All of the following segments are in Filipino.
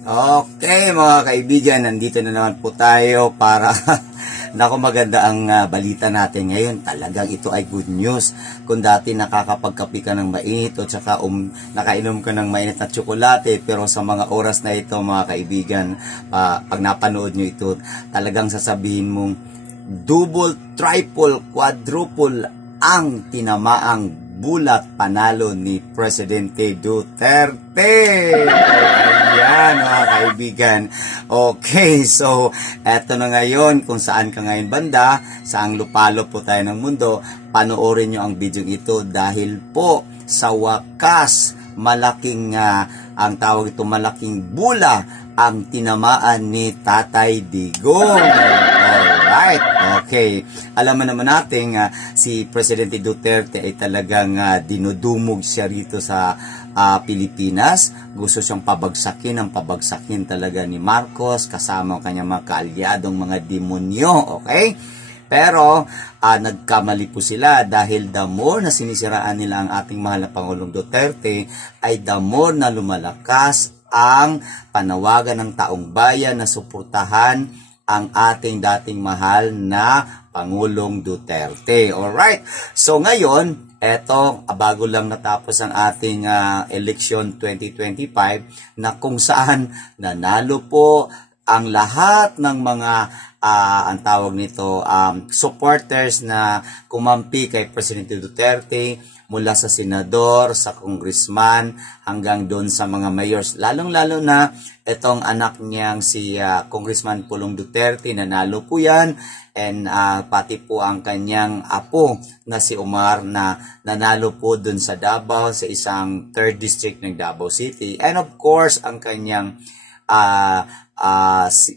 Okay, mga kaibigan, nandito na naman po tayo para naku, maganda ang balita natin ngayon. Talagang ito ay good news. Kung dati nakakapagkape ka ng mainit o tsaka nakainom ka ng mainit na tsokolate, pero sa mga oras na ito, mga kaibigan, pag napanood nyo ito, talagang sasabihin mong double, triple, quadruple ang tinamaang bulat panalo ni Presidente Duterte. Ayan, mga kaibigan. Okay, so eto na ngayon, kung saan ka ngayon banda, saang lupalo po tayo ng mundo, panoorin nyo ang video ito dahil po sa wakas, malaking, ang tawag ito, malaking bula ang tinamaan ni Tatay Digong. Alright, okay. Alam naman natin, si Presidente Duterte ay talagang dinudumog siya rito sa Pilipinas. Gusto siyang pabagsakin talaga ni Marcos kasama ang kanyang mga kaalyadong mga demonyo, okay? Pero nagkamali po sila dahil the more na sinisiraan nila ang ating mahal na Pangulong Duterte ay the more na lumalakas ang panawagan ng taong bayan na suportahan ang ating dating mahal na Pangulong Duterte. Alright, so ngayon, eto, bago lang natapos ang ating election 2025 na kung saan nanalo po ang lahat ng mga ang tawag nito, supporters na kumampi kay Presidente Duterte mula sa senador, sa congressman, hanggang doon sa mga mayors. Lalong-lalo na itong anak niyang si Congressman Pulong Duterte, nanalo po yan. And pati po ang kanyang apo na si Omar na nanalo po doon sa Davao, sa isang 3rd district ng Davao City. And of course, ang kanyang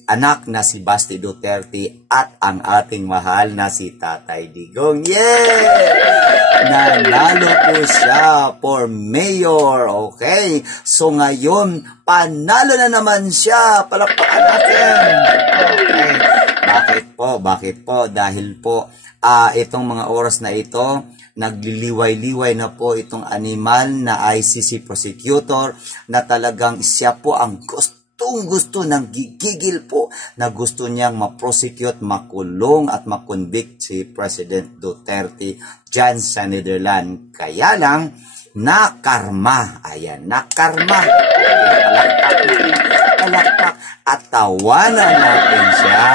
anak na si Basti Duterte at ang ating mahal na si Tatay Digong. Yeah! Nanalo po siya for mayor. Okay? So ngayon, panalo na naman siya. Palakpakan natin. Okay. Bakit po? Dahil po, itong mga oras na ito, nagliliway-liway na po itong animal na ICC prosecutor na talagang siya po ang gusto ng gigigil po na gusto niyang ma-prosecute, makulong at makonvict si President Duterte dyan sa Netherlands. Kaya lang, nakarma. Ayan, nakarma. Palakpak at tawanan natin siya.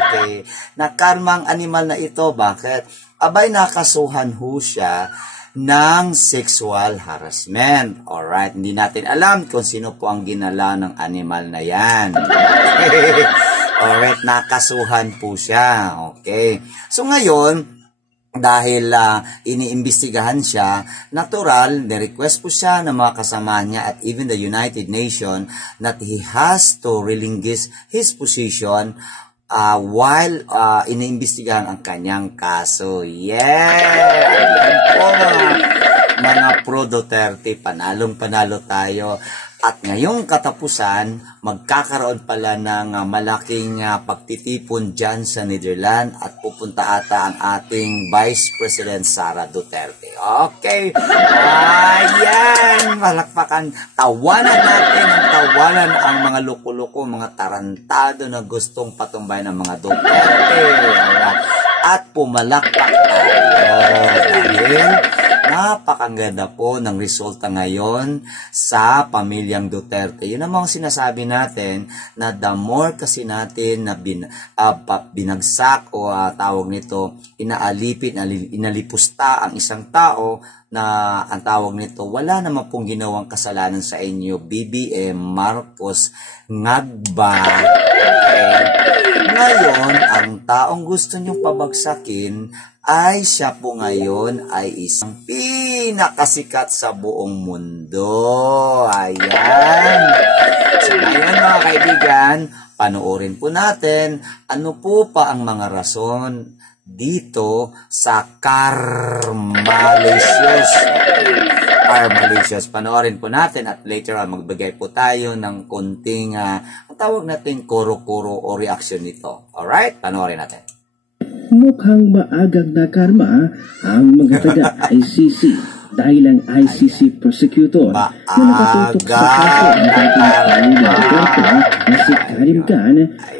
Okay. Nakarma ang animal na ito. Bakit? Abay, nakasuhan ho siya ng sexual harassment. Alright, hindi natin alam kung sino po ang ginala ng animal na yan. Alright, nakasuhan po siya. Okay. So ngayon, dahil iniimbestigahan siya, natural, ni-request po siya ng mga kasama niya at even the United Nations that he has to relinquish his position while iniimbestigahan ang kanyang kaso. Yeah! Ayan po mga pro-Duterte, panalong-panalo tayo. At ngayong katapusan, magkakaroon pala ng malaking pagtitipon dyan sa Netherlands at pupunta ata ang ating Vice President Sara Duterte. Okay. Ayan. Malakpakan. Tawanan natin ang mga loko-loko, mga tarantado na gustong patumbay ng mga Duterte. At pumalakpak tayo. Dahil napakaganda po ng resulta ngayon sa pamilyang Duterte. Yun ang mga sinasabi natin na the more kasi natin na binagsak o tawag nito, inaalipin, inalipusta ang isang tao na ang tawag nito, wala naman pong ginawang kasalanan sa inyo, BBM Marcos Ngagba. Okay. Ngayon, ang taong gusto nyong pabagsakin ay siya po ngayon ay isang pinakasikat sa buong mundo. Ayan. So ngayon mga kaibigan, panoorin po natin ano po pa ang mga rason dito sa Carmalicious. Carmalicious. Panoorin po natin at later on magbigay po tayo ng konting ang tawag natin kuro-kuro o reaction nito. Alright? Panoorin natin. Mukhang maagang nakarma ang mga taga-ICC dahil ang ICC prosecutor na nakatutok sa kaso ng dating Pangulong Duterte na si Karim Khan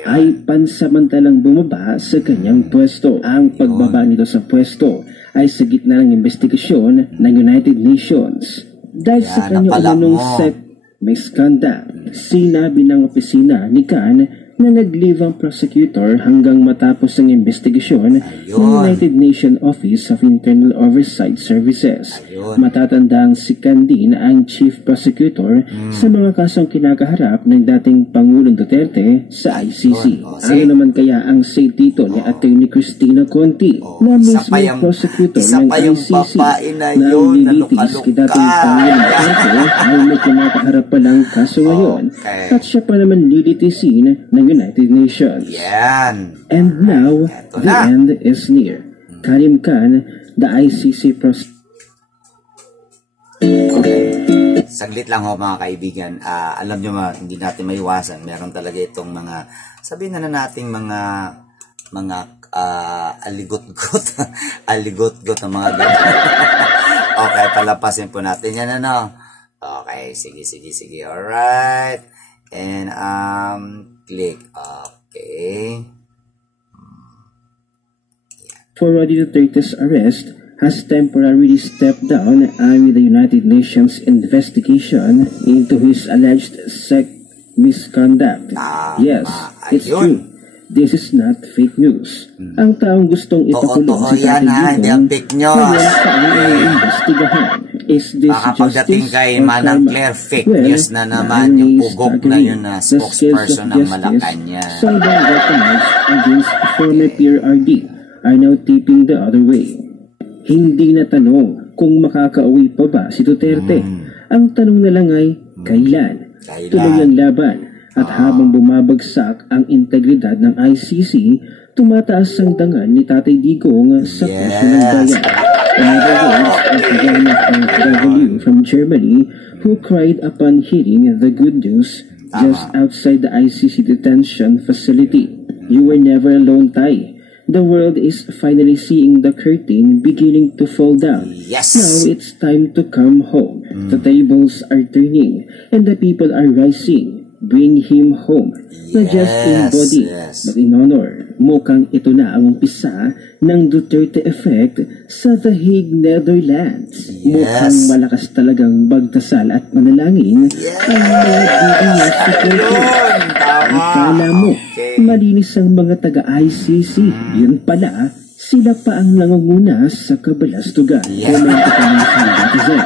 ay pansamantalang bumaba sa kanyang pwesto. Ang pagbaba nito sa pwesto ay sa gitna ng investigasyon ng United Nations. Dahil sa kanyang umunong set misconduct, sinabi ng opisina ni Khan na nag-leave ang prosecutor hanggang matapos ang investigasyon ng United Nations Office of Internal Oversight Services. Matatandang si Khan din ang chief prosecutor sa mga kasong kinakaharap ng dating Pangulong Duterte sa ICC. Ano naman kaya ang say dito ni Atty. Cristina Conti na mismo prosecutor ng ICC na ang nilitis kay dating Pangulong Duterte ay may kinakaharap pa lang kaso ngayon at siya pa naman nilitisin ng United Nations. Yan. And now, the end is near. Karim Khan, the ICC Saglit lang ho mga kaibigan. Alam nyo hindi natin maiwasan. Meron talaga itong mga, sabihin na nating mga aligot-got. Aligot-got na mga ganyan. Okay, palapasin po natin yan, ano? Okay, sige. Alright. And, click. Okay. For Rodrigo Duterte's arrest has temporarily stepped down amid the United Nations investigation into his alleged sex misconduct. Yes, it's true. This is not fake news. Ang taong gustong ipakulong si Tatay Digong ngayon investigahan. Is this pagdating kay Manang Claire, fake news na naman yung pugok na yun na spokesperson ng Malacanang. Some recognized against former PRRD are now tipping the other way. Hindi na tanong kung makakauwi pa ba si Duterte. Ang tanong na lang ay kailan? Tuloy ang laban. At habang bumabagsak ang integridad ng ICC, tumataas ang dangan ni Tatay Digong sa puso ng bayan. In other words, as the governor of from Germany, who cried upon hearing the good news just outside the ICC detention facility. You were never alone, Tay. The world is finally seeing the curtain beginning to fall down. Yes. Now it's time to come home. The tables are turning and the people are rising. Bring him home. Not just in body, but in honor. Mukhang ito na ang umpisa ng Duterte effect sa The Hague, Netherlands. Mukhang malakas talagang bagdasal at manalangin ang mga DDS supporters. Akala mo, malinis ang mga taga-ICC. Yun pala, sila pa ang nangunguna sa kabalastugan. Komento ka ng San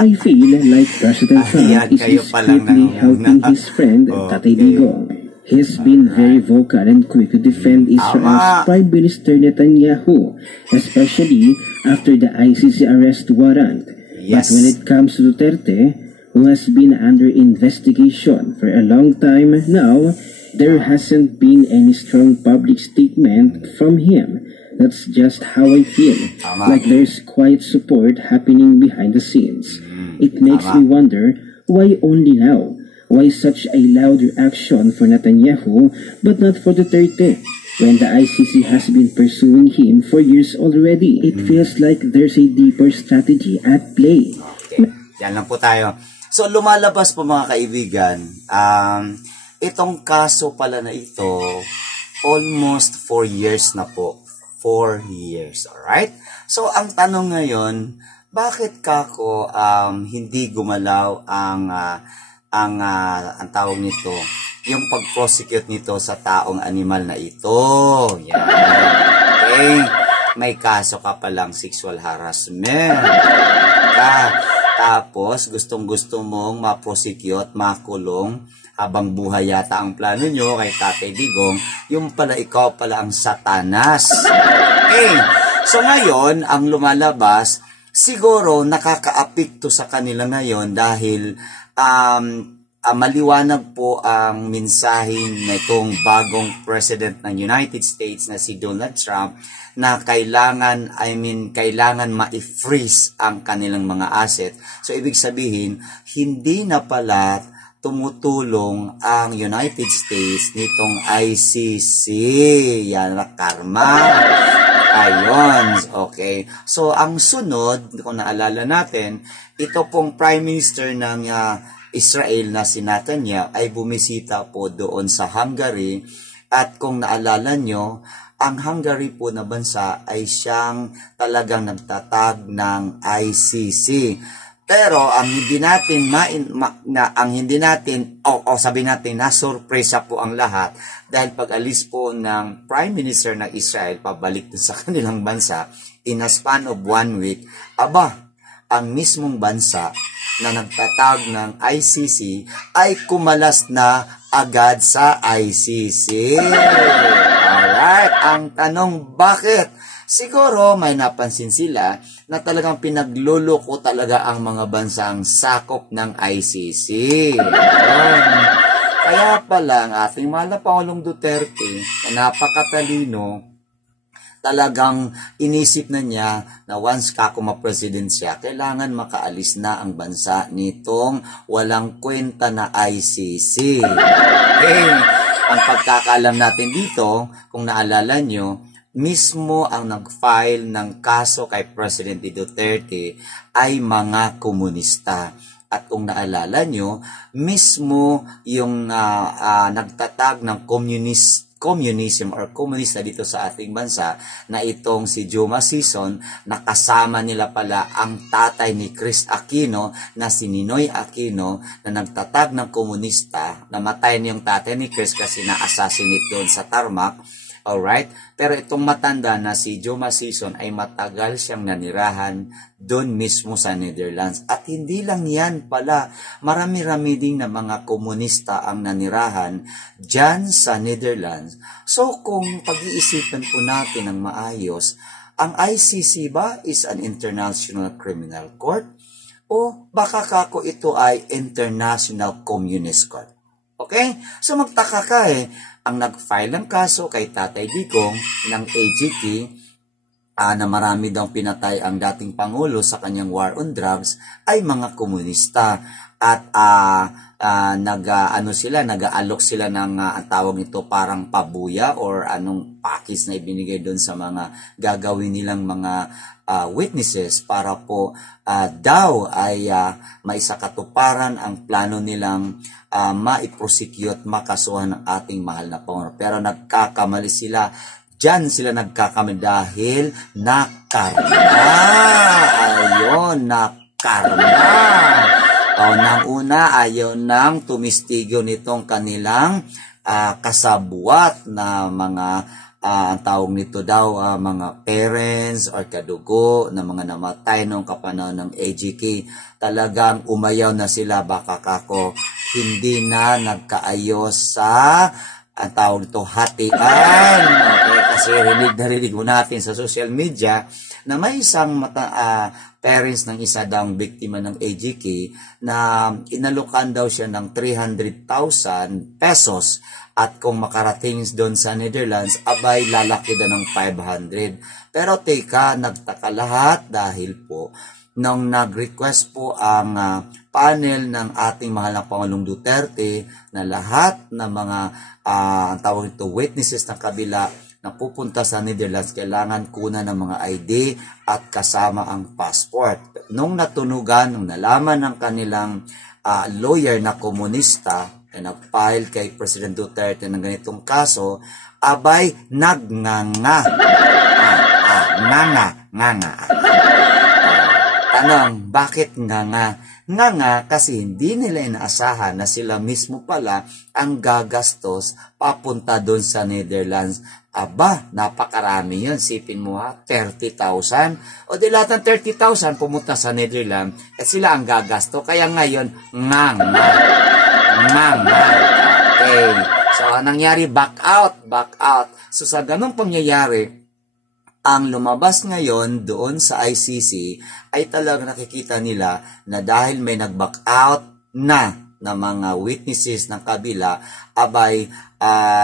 I feel like President Trump is discreetly helping his friend, Tatay Digong. He's been very vocal and quick to defend Israel's Prime Minister Netanyahu, especially after the ICC arrest warrant. But when it comes to Duterte, who has been under investigation for a long time now, there hasn't been any strong public statement from him. That's just how I feel. Like there's quiet support happening behind the scenes. It makes me wonder, why only now? Why such a loud reaction for Netanyahu, but not for Duterte? When the ICC has been pursuing him for years already, it feels like there's a deeper strategy at play. Okay, yan lang po tayo. So lumalabas po mga kaibigan, itong kaso pala na ito, almost 4 years na po. 4 years, alright? So, ang tanong ngayon, bakit kako hindi gumalaw ang tawag nito, yung pag-prosecute nito sa taong animal na ito? Yan. Okay? May kaso ka palang sexual harassment. Tapos, gustong-gusto mong ma-prosecute, makulong, habang buhay yata ang plano nyo kay Tatay Digong, yung pala ikaw pala ang satanas. Okay. So ngayon, ang lumalabas, siguro nakakaapekto sa kanila ngayon dahil maliwanag po ang mensahe nitong bagong President ng United States na si Donald Trump na kailangan ma-freeze ang kanilang mga asset. So ibig sabihin, hindi na pala tumutulong ang United States nitong ICC. Yan na karma. Ayun. Okay. So, ang sunod, kung naalala natin, ito pong Prime Minister ng Israel na si Netanyahu ay bumisita po doon sa Hungary. At kung naalala nyo, ang Hungary po na bansa ay siyang talagang nagtatag ng ICC. Pero ang hindi natin sabi natin na sorpresa po ang lahat dahil pag-alis po ng Prime Minister ng Israel pabalik sa kanilang bansa in a span of 1 week, ang mismong bansa na nagtatag ng ICC ay kumalas na agad sa ICC. Alright, ang tanong bakit? Siguro may napansin sila na talagang pinagluloko talaga ang mga bansang sakop ng ICC. Kaya pala ang ating mahal na Pangulong Duterte na napakatalino, talagang inisip na niya na once mapresident siya, kailangan makaalis na ang bansa nitong walang kwenta na ICC. Ang pagkakaalam natin dito, kung naalala nyo, mismo ang nag-file ng kaso kay President Duterte ay mga komunista. At kung naalala nyo, mismo yung nagtatag ng communism or komunista dito sa ating bansa na itong si Juma Sison, nakasama nila pala ang tatay ni Chris Aquino na si Ninoy Aquino na nagtatag ng komunista. Namatay niyong tatay ni Chris kasi na-assassinate doon sa tarmac. Alright? Pero itong matanda na si Juma Sison ay matagal siyang nanirahan doon mismo sa Netherlands. At hindi lang yan pala, marami-rami din na mga komunista ang nanirahan dyan sa Netherlands. So kung pag-iisipan po natin ng maayos, ang ICC ba is an International Criminal Court? O baka kako ito ay International Communist Court? Okay? So magtaka ka ang nag-file ng kaso kay Tatay Digong ng AGT na marami daw pinatay ang dating Pangulo sa kanyang war on drugs ay mga komunista. At nag-aalok sila ng ang tawag nito parang pabuya or anong pakis na ibinigay doon sa mga gagawin nilang mga witnesses para po daw ay maisakatuparan ang plano nilang maiprosecute, makasuhan ng ating mahal na Pangulo. Pero nagkakamali sila. Diyan sila nagkakamali dahil nakarma. Ayun, nakarma. Nang una, ayaw nang tumistigyo nitong kanilang kasabwat na mga ang tawag nito daw mga parents or kadugo na mga namatay noong kapanahon ng AGK. Talagang umayaw na sila, baka kako hindi na nagkaayos sa ang tawag nito hatian. Okay, kasi rinig mo natin sa social media na may isang parents ng isa daw biktima ng AGK na inalukan daw siya ng 300,000 pesos. At kung makarating doon sa Netherlands, abay lalaki daw ng 500. Pero teka, nagtaka lahat dahil po nang nag-request po ang panel ng ating mahal na Pangulong Duterte na lahat ng mga tawag ito, witnesses ng kabila na pupunta sa Netherlands, kailangan kunan ng mga ID at kasama ang passport. Nung natunugan, nung nalaman ng kanilang lawyer na komunista, na nag-file kay President Duterte ng ganitong kaso, abay nagnganga. Nganga. Tanong, bakit nganga? Nganga kasi hindi nila inaasahan na sila mismo pala ang gagastos papunta doon sa Netherlands. Aba, napakarami yun. Sipin mo 30,000. O di lahat ng 30,000 pumunta sa Netherlands at sila ang gagasto. Kaya ngayon, nganga. Okay. So, anong nangyari? Back out. So, sa ganong pangyayari, ang lumabas ngayon doon sa ICC ay talagang nakikita nila na dahil may nag-back out na mga witnesses ng kabila, abay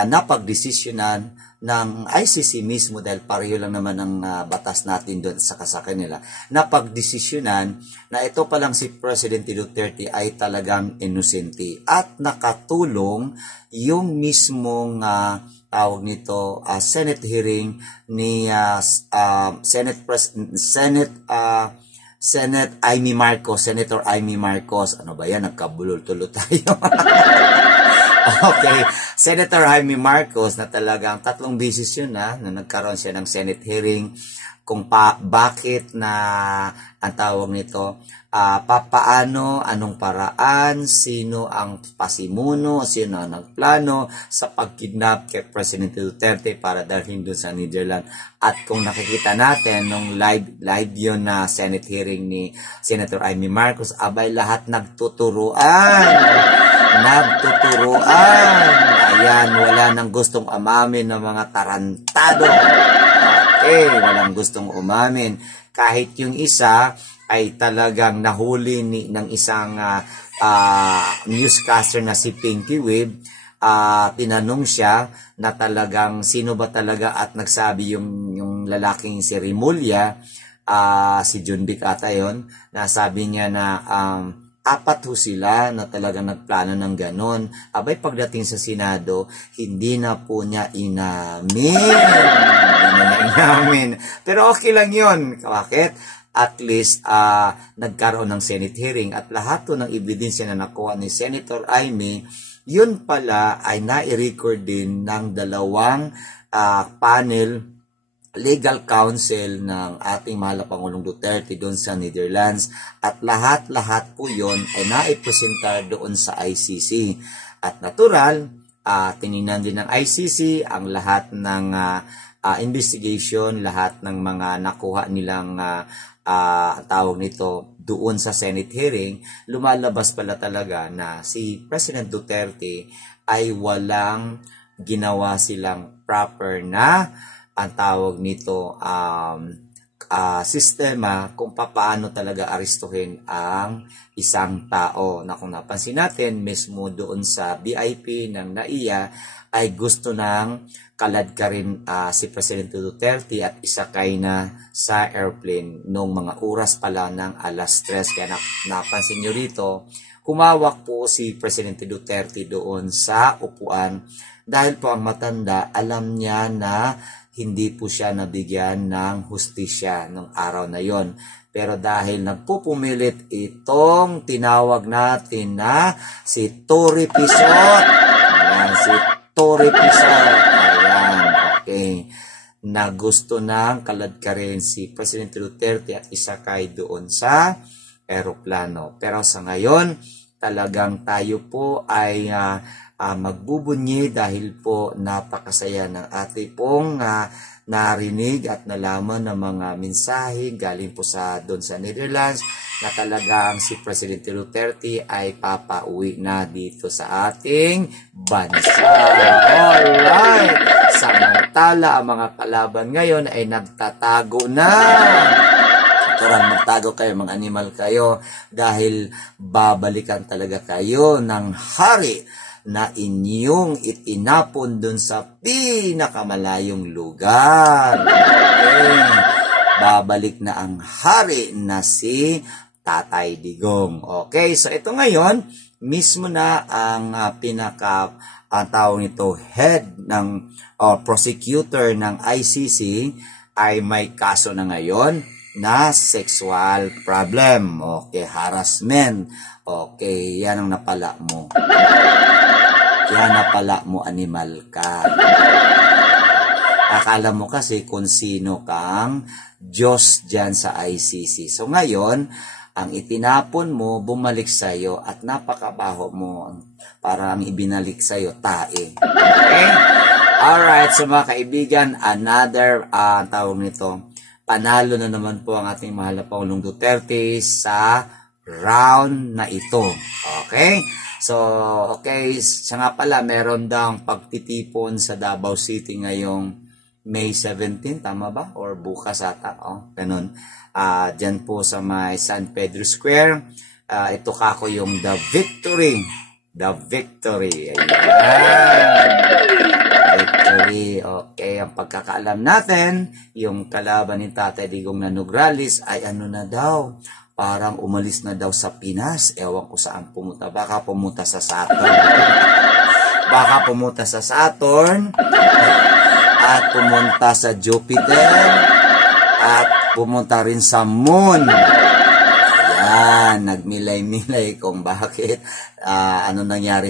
napagdesisyonan ng ICC mismo dahil pareho lang naman ang batas natin doon sa kanila, napagdesisyonan na ito palang si President Duterte ay talagang inosente at nakatulong yung mismong tawag nito Senator Amy Marcos. Ano ba yan? Nagkabulol-tulo tayo. Okay. Senator Amy Marcos na talagang 3 beses yun na nagkaroon siya ng Senate hearing kung bakit na ang tawag nito, papaano, anong paraan, sino ang pasimuno, sino ang nagplano sa pagkidnap kay President Duterte para dalhin doon sa Netherlands. At kung nakikita natin nung live yun na Senate hearing ni Senator Amy Marcos, abay lahat nagtuturuan. Ayan, wala nang gustong umamin ng mga tarantado. Walang gustong umamin. Kahit yung isa ay talagang nahuli ng isang newscaster na si Pinky Wave. Tinanong siya na talagang sino ba talaga at nagsabi yung lalaking si Rimulya, si John Vic ata yun, na sabi niya na 4 ho sila na talagang nagplano ng ganon. Abay, pagdating sa Senado, hindi na po niya inamin. Pero okay lang yun. Bakit? At least, nagkaroon ng Senate hearing at lahat to ng ebidensya na nakuha ni Senator Amy, yun pala ay nai-record din ng 2 panel legal counsel ng ating mahal na Pangulong Duterte doon sa Netherlands at lahat po yon ay naipresenta doon sa ICC. At natural, tinignan din ng ICC ang lahat ng investigation, lahat ng mga nakuha nilang tawag nito doon sa Senate hearing. Lumalabas pala talaga na si President Duterte ay walang ginawa silang proper na ang tawag nito sistema kung paano talaga arestuhin ang isang tao na kung napansin natin mismo doon sa VIP ng NAIA ay gusto nang kalad ka rin si Presidente Duterte at isakay na sa airplane noong mga oras pala ng alas 3. Kaya napansin nyo rito, humawak po si Presidente Duterte doon sa upuan dahil po ang matanda alam niya na hindi po siya nabigyan ng hustisya ng araw na yon. Pero dahil nagpupumilit itong tinawag natin na si Tory Pisot. Ayan, si Tory Pisot. Ayan, okay. Na gusto nang kalad ka rin si Presidente Duterte at isakay doon sa eroplano. Pero sa ngayon, talagang tayo po ay magbubunyi dahil po napakasaya ng ating pong narinig at nalaman ng mga mensahe galing po sa doon sa Netherlands na talagang si Presidente Duterte ay papauwi na dito sa ating bansa. Alright! Samantala, ang mga kalaban ngayon ay nagtatago na. Turan, magtago kayo, mga animal kayo dahil babalikan talaga kayo ng hari na inyong itinapon dun sa pinakamalayong lugar. Okay. Babalik na ang hari na si Tatay Digong. Okay, so ito ngayon, mismo na ang ang tawag nito, head ng prosecutor ng ICC ay may kaso na ngayon na sexual problem. Okay, harassment. Okay, yan ang napala mo. Yan napala mo, animal ka. Akala mo kasi kung sino kang Diyos dyan sa ICC. So ngayon, ang itinapon mo, bumalik sa'yo at napakabaho mo. Parang ibinalik sa'yo, tae. Okay? Alright, so mga kaibigan, another, tawag nito, panalo na naman po ang ating mahal na Pangulong Duterte sa round na ito. Okay? So, okay, siya nga pala, meron daw pagtitipon sa Davao City ngayong May 17, tama ba? Or bukas ata, ganun. Dyan po sa may San Pedro Square. Ito kako yung The Victory. The Victory. Ayan. Victory. Okay, ang pagkakaalam natin, yung kalaban ni Tatay Digong na Nograles ay ano na daw, parang umalis na daw sa Pinas. Ewan ko saan pumunta. Baka pumunta sa Saturn. Baka pumunta sa Saturn. At pumunta sa Jupiter. At pumunta rin sa Moon. Yan, nagmilay-milay kung bakit, ano nangyari